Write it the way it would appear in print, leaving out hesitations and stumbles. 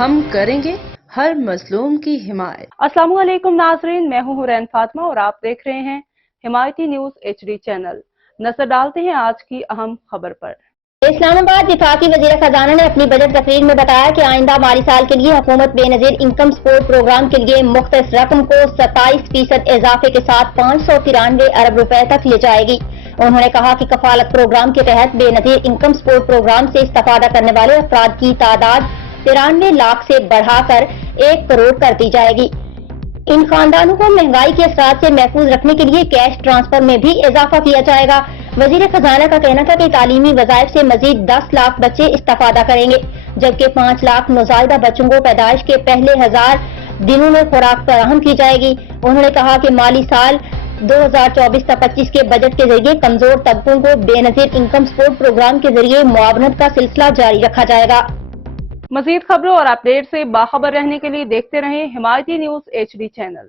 ہم کریں گے ہر مظلوم کی حمایت۔ السلام علیکم ناظرین، میں ہوں حورین فاطمہ اور آپ دیکھ رہے ہیں حمایتی نیوز HD چینل۔ نظر ڈالتے ہیں آج کی اہم خبر پر۔ اسلام آباد وفاقی وزیر خزانہ نے اپنی بجٹ تقریر میں بتایا کہ آئندہ مالی سال کے لیے حکومت بے نظیر انکم سپورٹ پروگرام کے لیے مختص رقم کو 27% اضافے کے ساتھ 593 ارب روپے تک لے جائے گی۔ انہوں نے کہا کہ کفالت پروگرام کے تحت بے نظیر انکم سپورٹ پروگرام سے استفادہ کرنے والے افراد کی تعداد 93 لاکھ سے بڑھا کر 1 کروڑ کر دی جائے گی۔ ان خاندانوں کو مہنگائی کے اثرات سے محفوظ رکھنے کے لیے کیش ٹرانسفر میں بھی اضافہ کیا جائے گا۔ وزیر خزانہ کا کہنا تھا کہ تعلیمی وظائف سے مزید 10 لاکھ بچے استفادہ کریں گے، جبکہ 5 لاکھ نوزائیدہ بچوں کو پیدائش کے پہلے 1000 دنوں میں خوراک فراہم کی جائے گی۔ انہوں نے کہا کہ مالی سال 2024-25 کے بجٹ کے ذریعے کمزور طبقوں کو بے نظیر انکم سپورٹ پروگرام کے ذریعے معاونت کا سلسلہ جاری رکھا جائے گا۔ مزید خبروں اور اپڈیٹ سے باخبر رہنے کے لیے دیکھتے رہیں حمایتی نیوز HD چینل۔